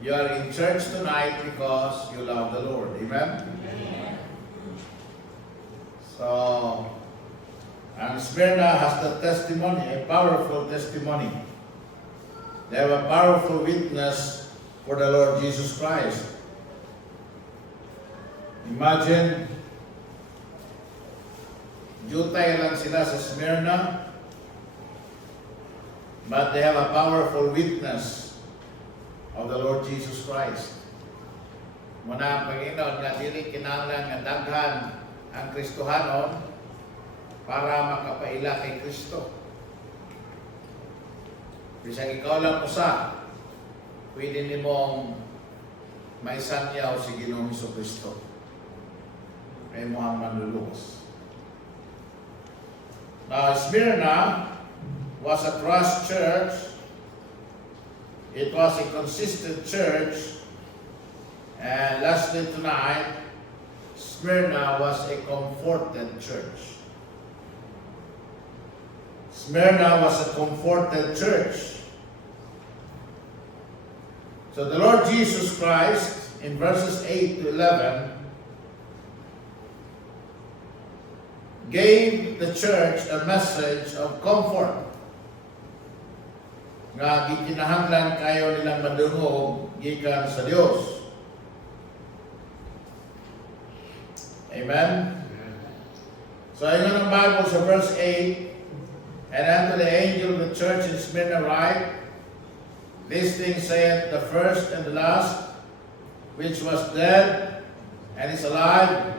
You are in church tonight because you love the Lord. Amen? So, and Smyrna has the testimony, a powerful testimony. They have a powerful witness for the Lord Jesus Christ. Imagine, jutay lang sila sa Smyrna, but they have a powerful witness of the Lord Jesus Christ. Muna ang Panginoon nga dili kinahanglan nga daghan ang Kristohanon para makapaila kay Kristo. Bisag ikaw lang usa, pwede nimong maisanyaw si Ginoong Jesucristo. Ay mo ang manluluwas. Now, Smyrna was a trust church. It was a consistent church. And lastly tonight, Smyrna was a comforted church. Smyrna was a comforted church. So the Lord Jesus Christ, in verses 8 to 11, gave the church a message of comfort. Nga gikinahanglan kayo nilang madungog gikan sa Dios. Amen? So ayun ang Bible sa verse 8, and unto the angel of the church in Smyrna write, These things saith the first and the last, which was dead and is alive.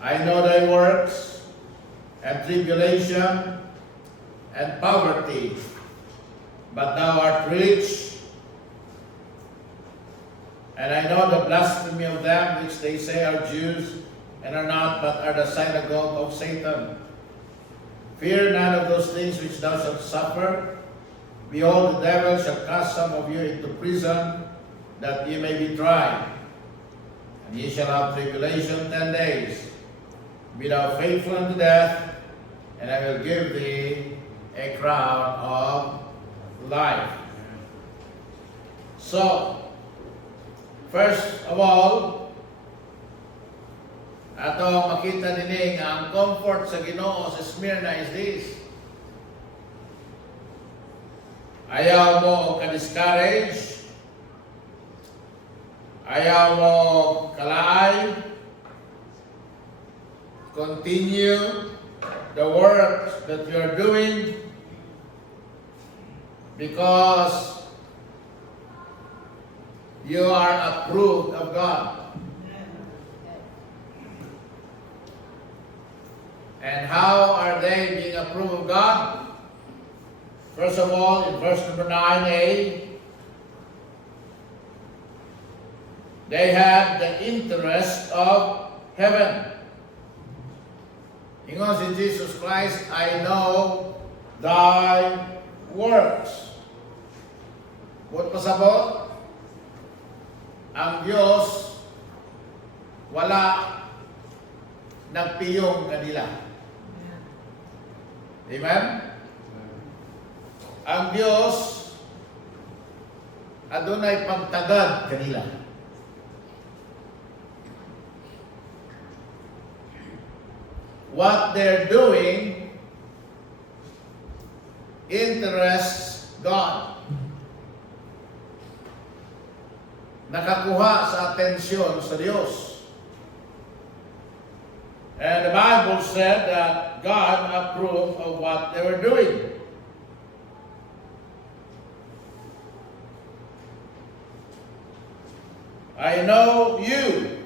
I know thy works, and tribulation, and poverty, but thou art rich. And I know the blasphemy of them which they say are Jews, and are not, but are the synagogue of Satan. Fear none of those things which thou shalt suffer. Behold, the devil shall cast some of you into prison, that ye may be tried. And ye shall have tribulation 10 days. Be thou faithful unto death, and I will give thee a crown of life. So, first of all, atong makita nini nga ang comfort sa Ginoo sa Smyrna is this. Ayaw mo ka-discourage, ayaw mo kalaay, continue the work that you are doing because you are approved of God. And how are they being approved of God? First of all, in verse number 9a, they had the interest of heaven. Ingon si Jesus Christ, I know thy works. What pasabot? Ang Diyos wala nagpiyong kanila. Amen? Ang Diyos adunay pagtagad kanila. What they're doing interests God. Nakakuha sa atensyon sa Diyos. And the Bible said that God approved of what they were doing. I know you.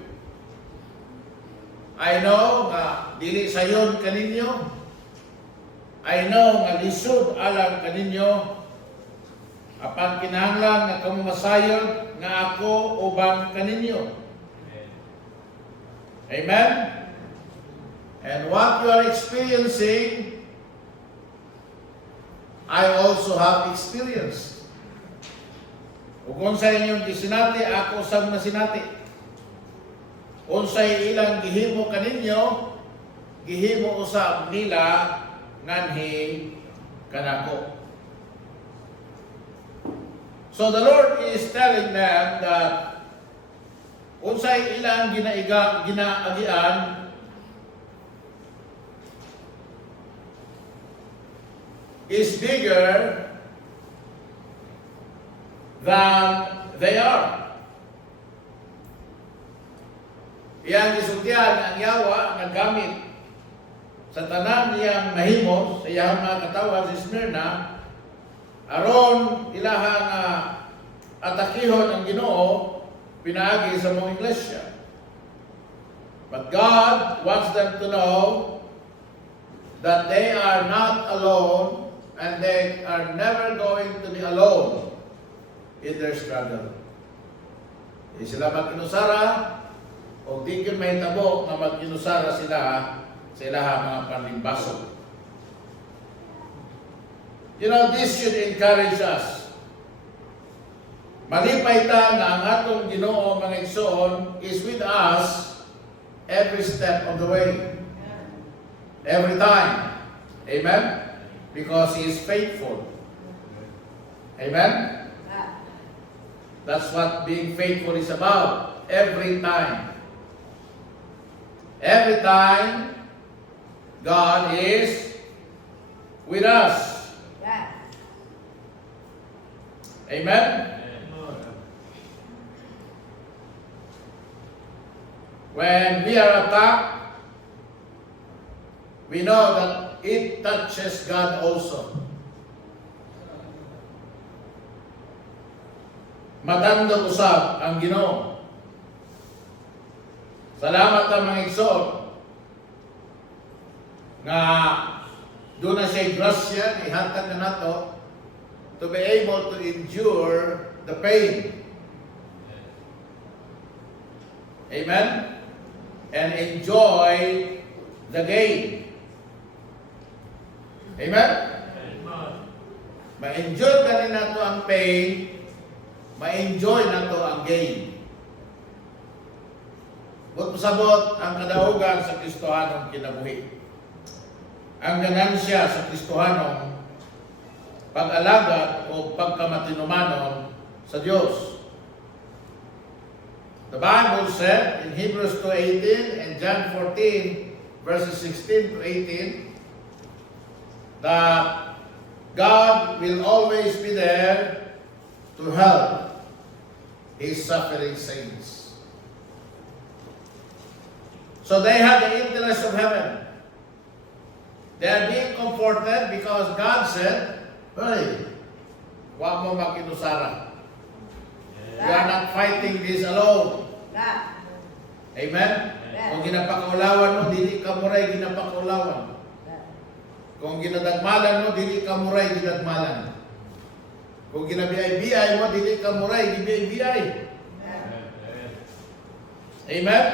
I know nga dili sayon kaninyo. I know nga lisod alang kaninyo. Apan kinahanglan nga kamo masayod nga ako uban kaninyo. Amen? And what you are experiencing, I also have experienced. Ug kung sa inyong gisinati, ako usab na sinati. Unsay ilang gihimo kaninyo, gihimo usab nila nganhi kanako. So the Lord is telling them that unsay ilang ginaagian is bigger than they are. Iyang gisultihan ang yawa nga gamit sa tanan niyang mahimo sa iyang mga katawan sa Smyrna aron ilahang atakihon ang Ginoo pinaagi sa mga iglesia. But God wants them to know that they are not alone and they are never going to be alone in their struggle. Di sila magkinusara o di kin mahitabo na magkinusara sila sa ilahang mga panlimbasok. You know, this should encourage us. Malipay ta nga ang atong Ginoo mga igsoon is with us every step of the way. Every time. Amen? Because He is faithful. Amen? That's what being faithful is about. Every time. Every time, God is with us. Amen? When we are attacked, we know that it touches God also. Matandang usab ang Ginoo. Salamat ang mga igsoon nga doon na siya grasya, ihatag na nato to be able to endure the pain. Amen? And enjoy the gain. Amen? Ma-enjoy ka rin nato ang pain, ma-enjoy nato ang gain. But pasabot ang kadaugan sa Kristohanong kinabuhi. Ang ganansya sa Kristohanong pag-alagad o pagkamatinumanon sa Diyos. The Bible said in Hebrews 2:18 and John 14 verses 16 to 18 that God will always be there to help His suffering saints. So they have the interest of heaven. They are being comforted because God said, "Hey, huwag mo makinusara. You are not fighting this alone." Amen? Kung ginapakaulawan mo, dili ka muray ginapakaulawan. Kung ginadagmalan mo, dili ka muray ginadagmalan. Kung ginabiay-biay mo, dili ka muray gibiay-biay. Amen?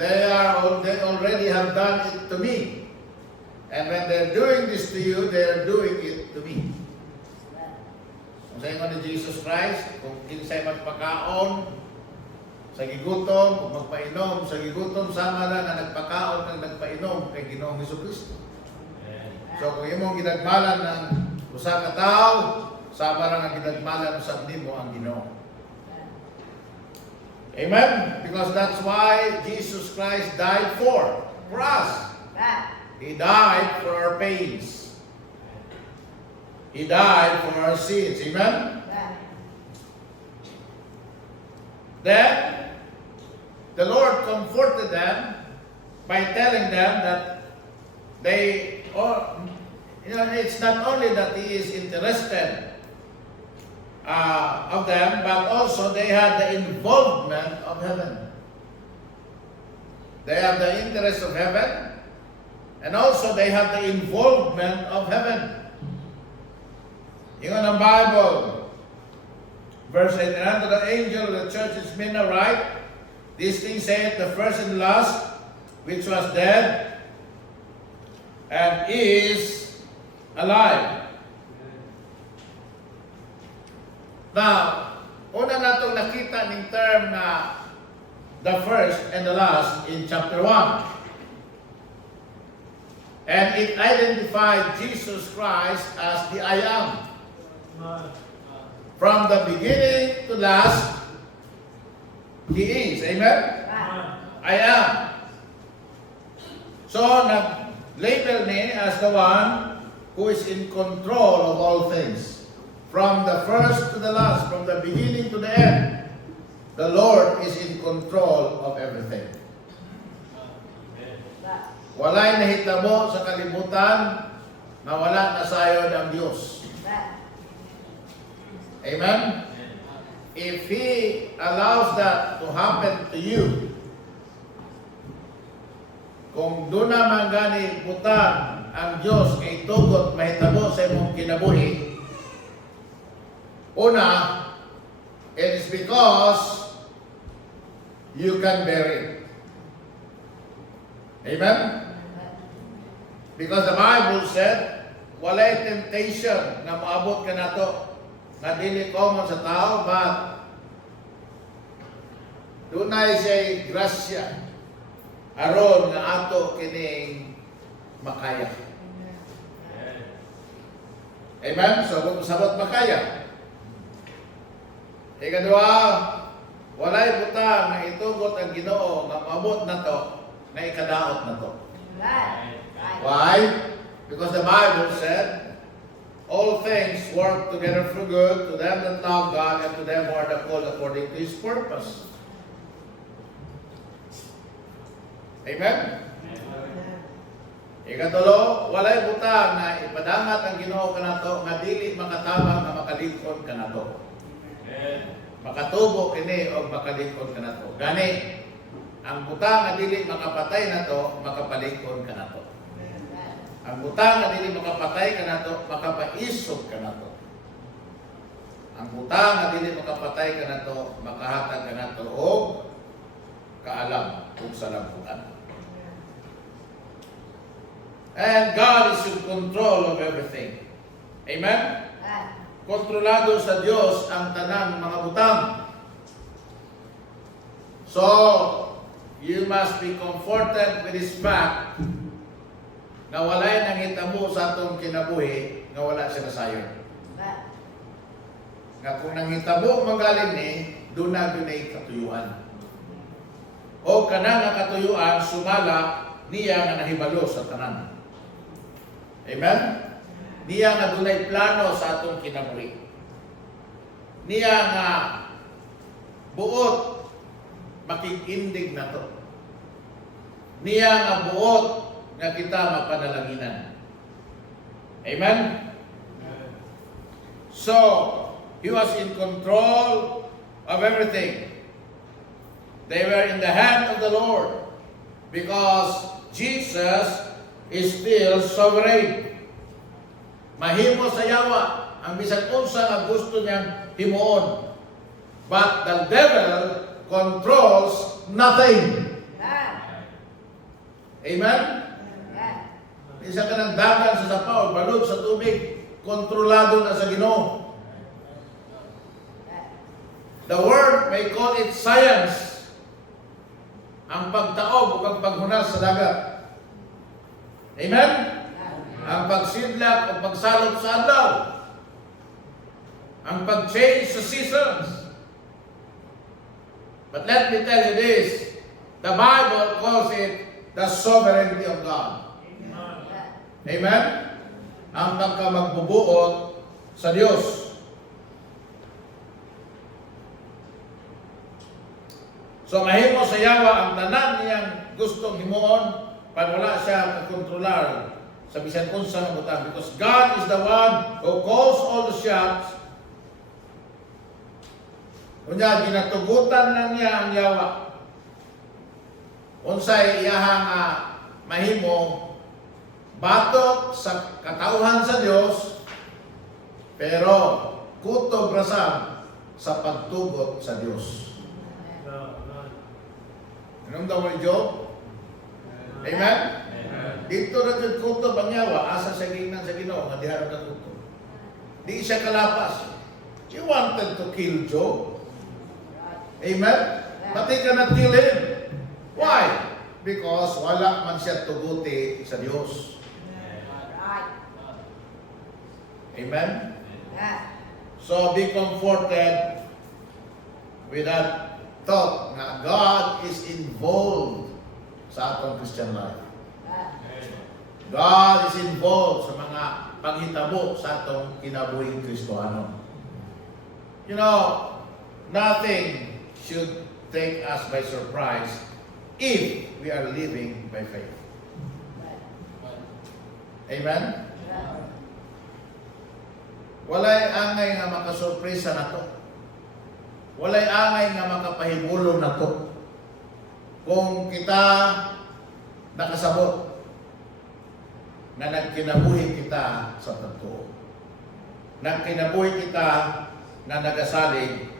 They already have done it to me. And when they're doing this to you, they're doing it to me. Kung sa ingon ni Jesus Christ, kung kinsay magpakaon sa gigutom, kung magpainom sa gigutom, sama na nga nagpakaon kang nagpainom kay Ginoong Jesucristo. So kung imong ginagmalan ng usa ka tao, sama na nga ginagmalan sa nimo ang Ginoo. Amen? Because that's why Jesus Christ died for us. He died for our pains. He died for our sins. Amen? Then, the Lord comforted them by telling them that they, it's not only that He is interested of them, but also they had the involvement of heaven. They have the interest of heaven, and also they have the involvement of heaven. Yung ang Bible, verse 8, and unto the angel of the church in Smyrna write, these things saith the first and last, which was dead, and is alive. Now, una natong nakita ng term na the first and the last in chapter 1. And it identified Jesus Christ as the I am. From the beginning to last, He is. Amen? I am. So, nag-label ni as the one who is in control of all things. From the first to the last, from the beginning to the end, the Lord is in control of everything. Walay nahitabo sa kalibutan na wala nasayod ang Diyos. Amen? If He allows that to happen to you, kung doon naman gani butan ang Diyos kay tugot mahitabo sa imong kinabuhi, una, it is because you can bear it. Amen? Because the Bible said, walay temptation na maabot ka na to, na dili common sa tao, but dunay siya'y grasya aron nga ato kining makaya. Amen? Sabot makaya. Ikadua, walay butang na itugot ang Ginoo nga maabot na to, na ikadaot na to. Why? Because the Bible said, all things work together for good to them that love God and to them who are the called according to His purpose. Amen? Ikatulo, walay butang na ipadangat ang Ginoo kanato nga dili makatabang nga makalingkod kanato. Makatubo kini o makalingkod kanato. Gani, ang butang nga dili makapatay nato, makapalingkod kanato. Ang butang nga dili makapatay kanato, makapaisog kanato. Ang butang nga dili makapatay kanato, makahatag kanato og kaalam ug salamputan. And God is in control of everything. Amen? Kontrolado sa Diyos ang tanang mga butang. So, you must be comforted with this fact na walay nang hitabo sa atong kinabuhi nga wala siya nasayon. Nga kung nang hitabo magaling ni, doon na ay katuyuan. O kanang nga katuyuan, sumala niya nga nahibalo sa tanan. Amen? Niya nga dunay plano sa atong kinabuhi. Niya nga buot makikindig na to. Niya nga buot nga kita mapanalaginan. Amen? So, He was in control of everything. They were in the hand of the Lord because Jesus is still sovereign. Mahimo sa yawa ang bisan unsa nga gusto niyang himuon. But the devil controls nothing. Amen? Isa ka ng dagan sa sapaw, balog sa tubig, kontrolado na sa Ginoo. The world may call it science. Ang pagtaob o ang paghunas sa dagat. Amen? Ang pagsidlak o pagsalot sa adlaw. Ang pag-change sa seasons. But let me tell you this, the Bible calls it the sovereignty of God. Amen? Ang pagkamagbubuot sa Diyos. So mahimo sa yawa ang tanan niyang gustong himuon pag wala siya kontrolar sa bisan unsa nga butang, because God is the one who calls all the shots. Unya ginatugutan na niya ang yawa. Unsay iyahang mahimo batok sa katauhan sa Dios, pero kutob rasab sa pagtugot sa Dios. Anong daw ni Job? Amen? Dito na jud kutob ang yawa, asa sa gingnan sa Ginoo nga diha ra kutob. Di siya kalapas. She wanted to kill Job. Amen? But he cannot kill him. Why? Because wala man siya tuguti sa Dios. Amen? So be comforted with that thought na God is involved sa atong Christian life. God is involved sa mga paghitabo sa atong kinabuhing Kristohano. You know, nothing should take us by surprise if we are living by faith. Amen? Walay angay nga makasurpresa na to. Walay angay nga makapahibulong na to. Kung kita nakasabot na nagkinabuhi kita sa totoo. Nagkinabuhi kita na nagasalig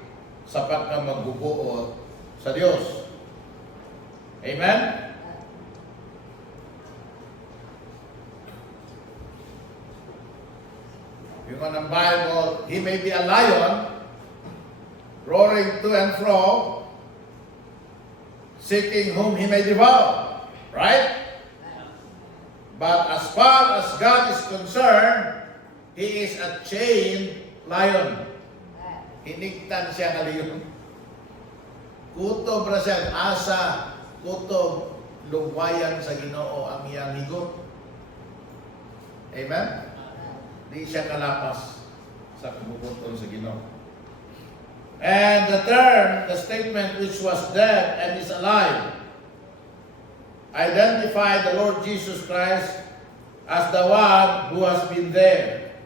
sa pagkamagbubuot sa Diyos. Amen? Yung ng Bible, he may be a lion, roaring to and fro, seeking whom he may devour. Right? But as far as God is concerned, he is a chained lion. Hinigtan siya na lion. Kutob ra siya, asa, kutob, lungwayan sa Ginoo ang iyang higot. Amen? Di siya kalapas sa kabubuton sa Ginoo. And the term, the statement which was dead and is alive, identify the Lord Jesus Christ as the one who has been there.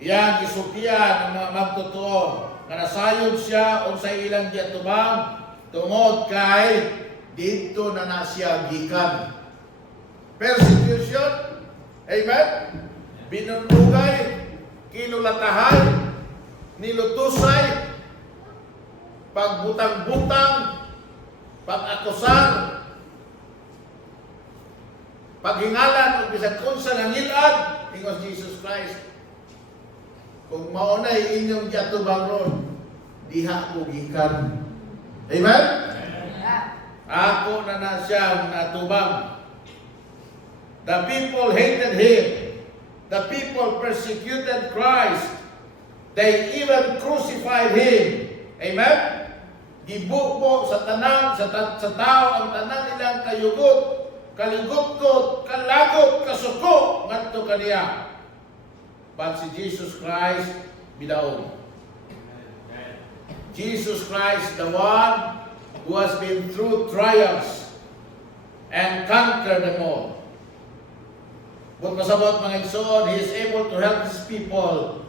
Iyang gisukyan ang mga magtotoo na nasayod siya o sa ilang giatubang tungod kay dito na siya gikan. Persecution, amen? Binundugay, kinulatahay, nilutusay, pagbutang-butang, pag-akusar, paghingalan o bisag unsa nangilad, ingos Jesus Christ. Kung maunay inyong giatubang ron, diha ko gikan. Amen? Ako na siyang natubang. The people hated him. The people persecuted Christ. They even crucified him. Amen? Gibubo sa tanan, sa tao ang tanan nilang kayugot, kaligot-got, kalagot, kasuko, ngadto kaniya. But si Jesus Christ, bidaog. Jesus Christ, the one who has been through trials and conquered them all. But masabot mga igsoon, He is able to help His people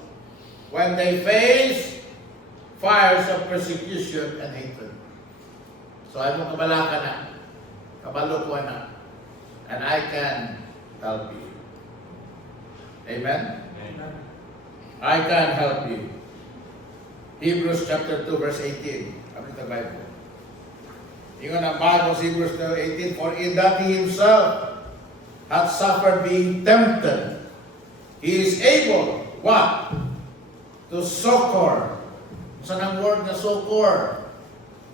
when they face fires of persecution and hatred. So ay mo kabalaka na, kabalo ko na, and I can help you. Amen? Amen. I can help you. Hebrews chapter 2 verse 18. Abit the Bible. Ingon ang Bible, Hebrews 2:18, for in that He Himself hath suffered being tempted, He is able, what? To succor. Saan ang word na succor?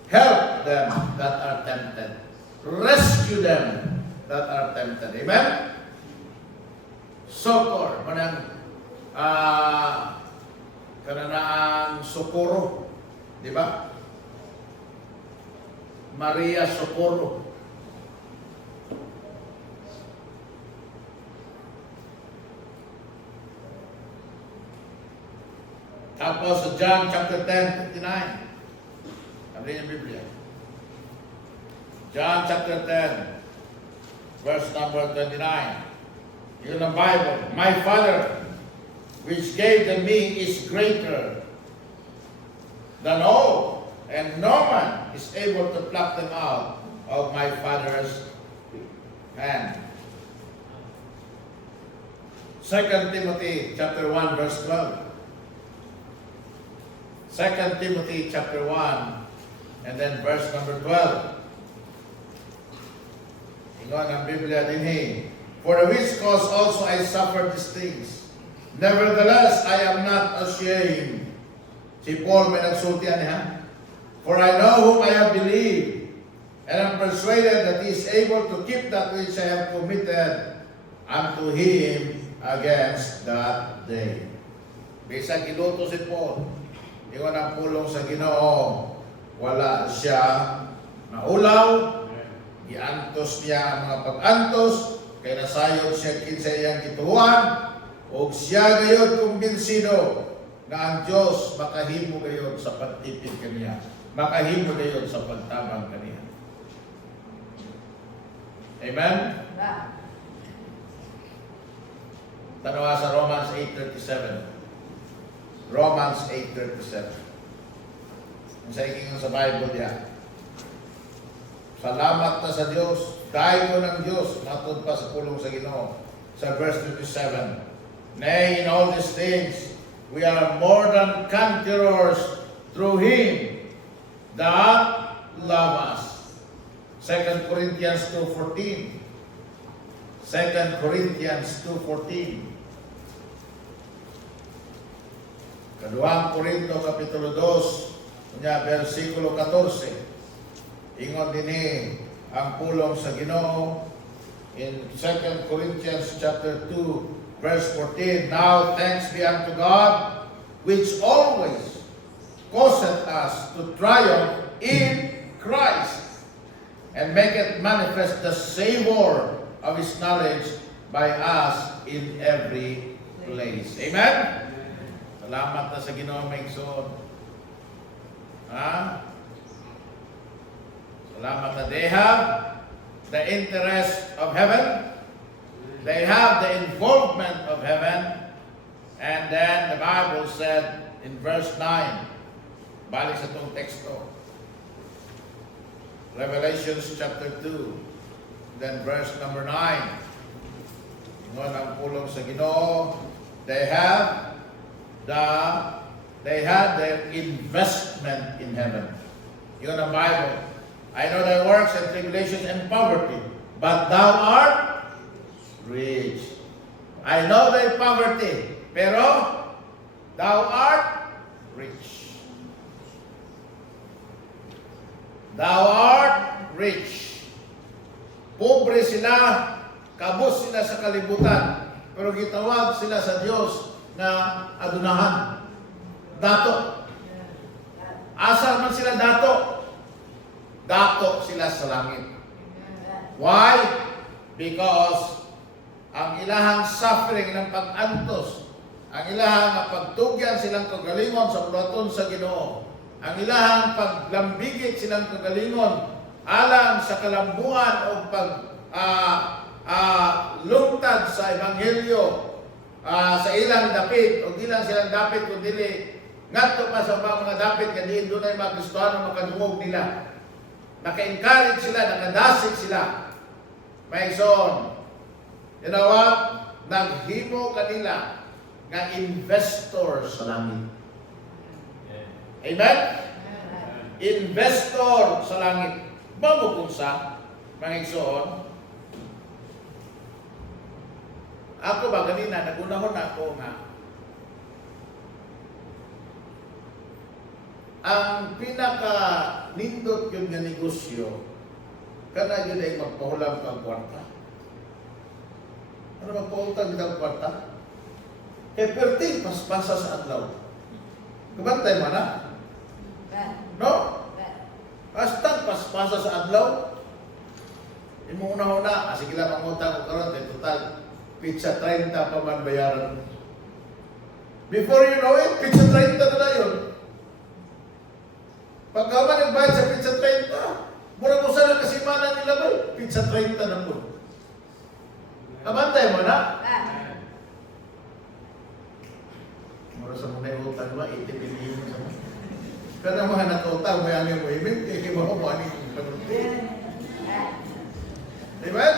Help them that are tempted. Rescue them that are tempted. Amen? Succor. Manang kananaang Socorro. Di ba? Maria Socorro. Tapos John chapter 10:59. Sabi niya Biblia. John chapter 10 verse number 29. Yun ang Bible. My Father which gave them me is greater than all, and no man is able to pluck them out of my Father's hand. 2 Timothy chapter 1 verse 12. 2 Timothy chapter 1 and then verse number 12. Ingon ang Biblia dinhi, for the which cause also I suffer these things. Nevertheless, I am not ashamed. Si Paul may nagsultian niya. For I know whom I have believed, and am persuaded that He is able to keep that which I have committed unto Him against that day. Bisag giluto si Paul, ingon ang pulong sa Ginoo, wala siya maulaw, giantos niya ang mga pag-antos, kay nasayod siya kinsa iyang gituan, o siya gayon kumbinsido nga ang Diyos makahimo gayon sa pagtipid kaniya, makahimo gayon sa pagtabang kaniya. Amen? Tanawa sa Romans 8:37. Romans 8:37. Ang sa ikingan sa Bible niya. Salamat na sa Diyos. Dahil mo ng Diyos, matod pa sa pulong sa Ginoo. Sa verse 27. Nay, in all these things, we are more than conquerors through Him that love us. 2 Corinthians 2:14. 2 Corinthians 2:14. Kaduhang Korinto Kapitulo 2, versikulo 14. Ingon dinhi ang pulong sa Ginoo in 2 Corinthians chapter 2, verse 14. Now thanks be unto God, which always causeth us to triumph in Christ, and maketh manifest the savor of His knowledge by us in every place. Amen? Salamat na sa Ginoo maigsoon. Ha? Salamat na they have the interest of heaven. They have the involvement of heaven. And then the Bible said in verse 9, balik sa itong teksto, Revelations chapter 2, then verse number 9, ingon ang pulong sa Ginoo, they had their investment in heaven. Yun ang Bible. I know thy works and tribulations and poverty, but thou art rich. I know thy poverty, pero thou art rich. Thou art rich. Pobre sila, kabos sila sa kalibutan, pero gitawag sila sa Diyos na adunahan. Dato. Asa man sila dato? Dato sila sa langit. Why? Because ang ilahang suffering ng pag-antos, ang ilahang pagtugyan silang kagalingon sa bulaton sa Ginoo, ang ilahang paglambigit silang kagalingon alang sa kalambuan o lungtad sa Ebanghelyo, sa ilang dapit, o di lang silang dapit, kundi ngadto pa sa mga dapit, kandiin doon ay mga Kristiyano makadungog nila. Naka-encourage sila, nakadasig sila. Maigsoon, you know what? Naghimo kanila nga investor sa langit. Amen? Investor sa langit. Bago kung sa maigsoon, ako ba ganina, nagunahon ako nga ang pinaka-nindot yun nga negosyo, kana yun ay magpahulam kang kwarta. Ano magpahutang ng kwarta? Perting paspasa sa adlaw. Kabantay mo na? No? Basta paspasa sa adlaw. Imo una-una, sige lang mangutang ko karon kay total pizza 30 pa man bayaran. Before you know it, pizza 30 na yun. Pagka man nagbayad sa pizza 30, mura mo sana kasimanan nila ba? Pizza 30 na po. Kabantay mo na? Mura sa muna yung utang ba? 80 billion sa mga. Kada mga nakutang, may aming mo ibig, kaya mo mo ani kong panuti. Amen?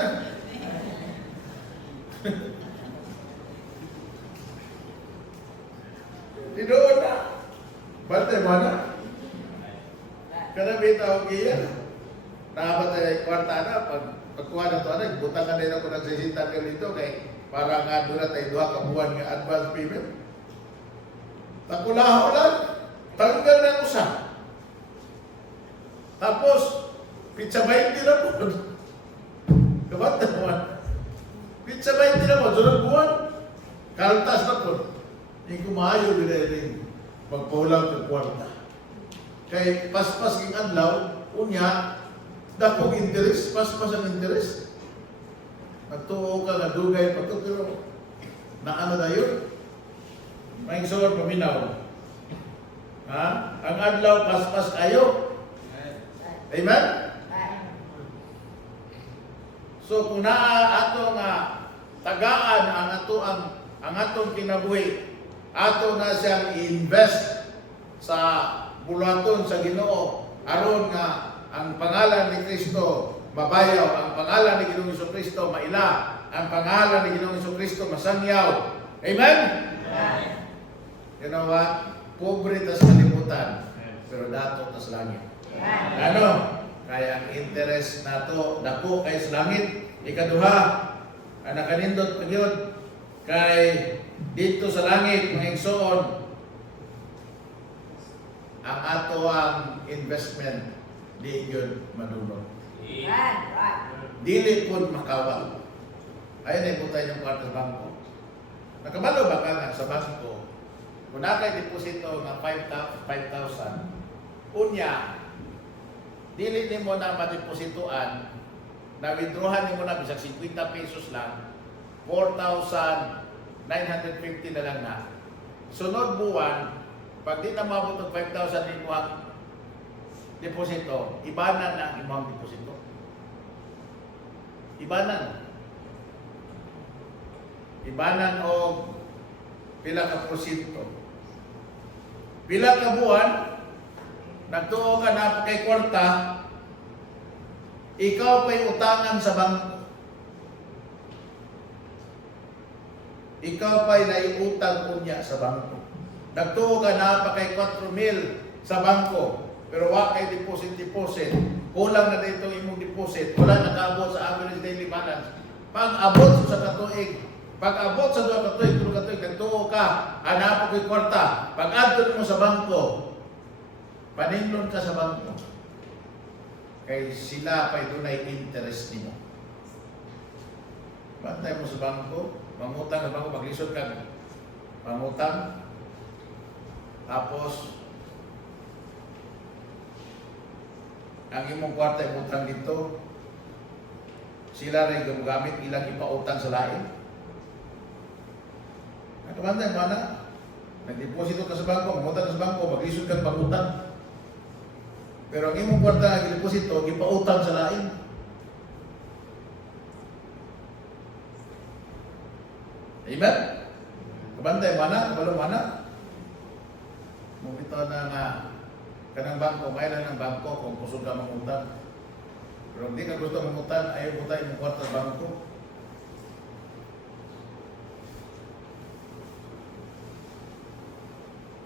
Doon na. Bantay mo na? Kada bitaw kiyan. Nabatay kwarta na, pagkuha na ito, butang ka na ko nagsisitan ka dito, kay para nga doon na tayo 2 ka buwan nga advance payment. Nakulaho lang, tanggal na usa. Tapos, pizza 20 na po. Kabata naman. Pizza 20 na po, sunod buwan. Kaltas na po. Hindi kumayo rin magpahulaw ng kwarta. Kay paspas ng adlaw, unya, dakong interes, paspas ang interes. Nagtuo ka na dugay pa ito, pero naano na yun? May isawar paminaw. Ha? Ang adlaw, paspas kayo. Amen? So kung ato nga tagaan ang atong kinabuhi, ato na siyang i-invest sa bulaton sa Ginoo aron nga ang pangalan ni Kristo mabayaw, ang pangalan ni Ginoong Jesucristo maila, ang pangalan ni Ginoong Jesucristo masangyaw. Amen? You know what? Pobre tas kalimutan, pero dato tas langit. Ano? Kaya ang interest nato dako kay sa langit. Ikaduha, ang nakanindot pa yun, kay dito sa langit, mga igsoon, ang ato ang investment di yun manunod. Dili po makawal. Ayun ay butay yung kwarta sa bangko. Nakabalo ba ka nga sa bangko? Kung deposito ng 5,000, unya, dili ni mo na madepositoan, na withdrawhan mo na bisag 50 pesos lang, 4,950 na lang na. Sunod buwan, pag di na mabot ng 5,000 imuhang deposito, ibanan na ang imuhang deposito. Ibanan. Ibanan o pila ka porsyento. Pila ka buwan, nagtuo ka na kay kwarta, ikaw pa'y utangan sa bangko. Ikaw pa'y naiutang unya sa bangko. Nagtuo ka na pa kay 4,000 sa bangko, pero wa kay deposit. Kulang na dito imong deposit, wala nakaabot sa average daily balance. Pag-abot sa katuig, pag-abot sa 2 katuig, 3 katuig, nagtuo ka, hanap ko'y kwarta. Pag-adto mo sa bangko, paninlon ka sa bangko. Kay sila pa'y dunay interest nimo. Bantay mo sa bangko, mangutang sa bangko, maglisod ka, mangutang, tapos ang imong kwarta ay utang dito, sila rin gumagamit ilang ipautang sa lain. Nakabantay mo na, nagdeposito ka sa bangko, mangutang sa bangko, maglisod ka pangutang. Pero ang imong kwarta nga gideposito, gipautang sa lain. Amen? Kabantay mana, kabalo mana. Mumito na nga kanang bangko, kailan ang bangko kung kusog ka mangutang. Pero hindi ka gusto mangutang, ayaw mo tayo mong kwarta sa bangko.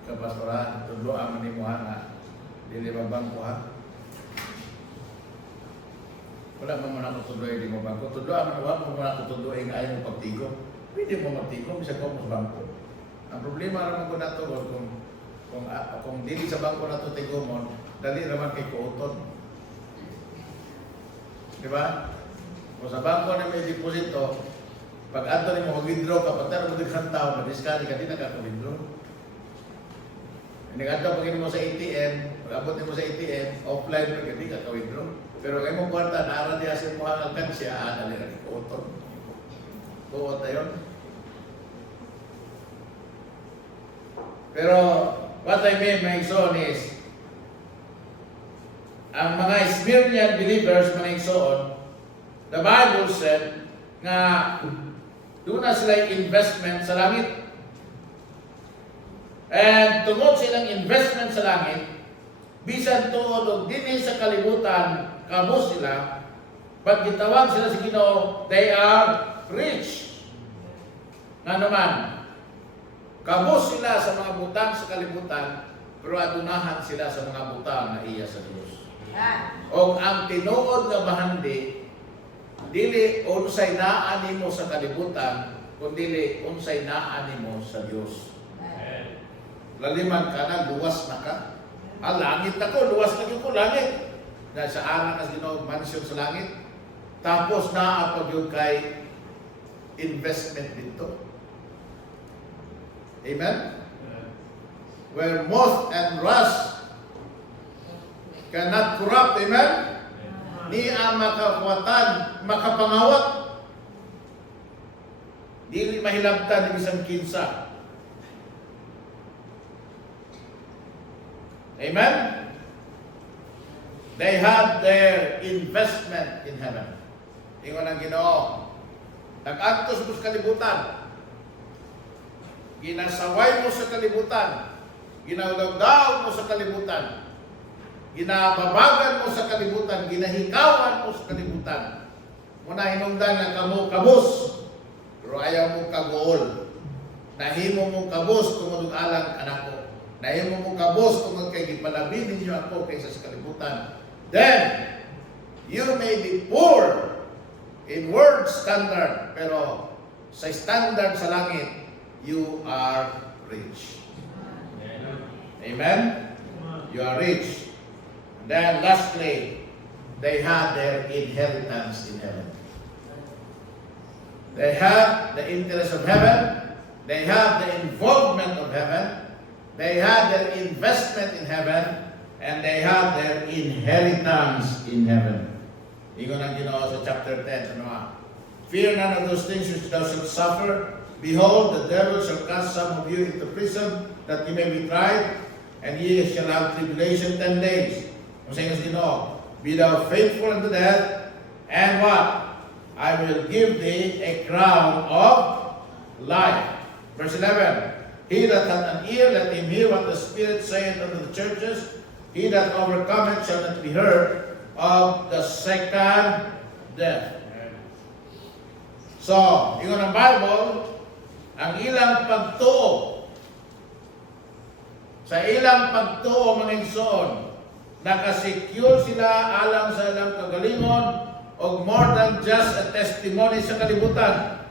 Kapastoran, tudloan man nimo nga. Dili mabangko ha. Wala man man ako tuloy di mabangko. Tudloan man ako ako tuloy nga ayaw mo pagtigo. Pwede mo magtigo, bisa ko sa bangko. Ang problema naman ko na to, kung dili sa bangko na to tigo mo, dali naman kay kuoton. Di ba? Kung sa bangko na may deposito, pag ato ni mo mag-withdraw ka, pagtara mo din tao, madiskali ka, di na ka-withdraw. Nag-ato pag mo sa ATM, pag-abot mo sa ATM, offline pa hindi ka ka-withdraw. Pero kayo mong kwarta, naara niya sa mga alkansya, dali na kuoton. Kuot na yun. Pero, what I mean, my son, is, ang mga Smyrnian believers, mga igsoon, the Bible said, nga, doon na sila investment sa langit. And tungod silang investment sa langit, bisan tuod og dinhi sa kalibutan, kamo sila, pag gitawag sila sa Ginoo, they are rich. Nga naman, kamo sila sa mga butang sa kalibutan, pero adunahan sila sa mga butang na iya sa Dios. O ang tinuod nga bahandi, dili unsay naa nimo sa kalibutan, kundi unsay naa nimo sa Dios. Laliman ka na, luwas na ka. Langit na ko, luwas na ko, langit. Dahil sa anak as Ginoo, mansion sa langit. Tapos naapag yung kay investment dito. Amen? Where moth and rust cannot corrupt. Amen? Di ang makakuwatan, makapangawat. Dili mahilabtan ng isang kinsa. Amen? They had their investment in heaven. Ingon ang Ginoo. Nag-antos mo sa kalibutan. Ginasaway mo sa kalibutan. Ginawdaw mo sa kalibutan. Ginababagan mo sa kalibutan. Ginahikawan mo sa kalibutan. Muna hinungdan na kamo kabus. Pero ayaw mo kagool. Nahimo mong kabus kung alang anak ko. Nahimo mong kabus kung kay gipalabi ninyo ako kaysa sa kalibutan. Then, you may be poor in word standard, pero sa standard sa langit, you are rich. Amen? You are rich. Then lastly, they had their inheritance in heaven. They have the interest of heaven. They have the involvement of heaven. They had their investment in heaven. And they have their inheritance in heaven. Ingon ang Ginoo sa chapter 10. Ano nga? Fear none of those things which thou shalt suffer. Behold, the devil shall cast some of you into prison, that ye may be tried, and ye shall have tribulation 10 days. Ang saying sa Ginoo, be thou faithful unto death, and what? I will give thee a crown of life. Verse 11. He that hath an ear, let him hear what the Spirit saith unto the churches. He that overcometh shall not be hurt of the second death. So, ingon ang Bible, ang ilang pagtuo, sa ilang pagtuo mga igsoon, nakasecure sila alang sa ilang kagalingon o more than just a testimony sa kalibutan.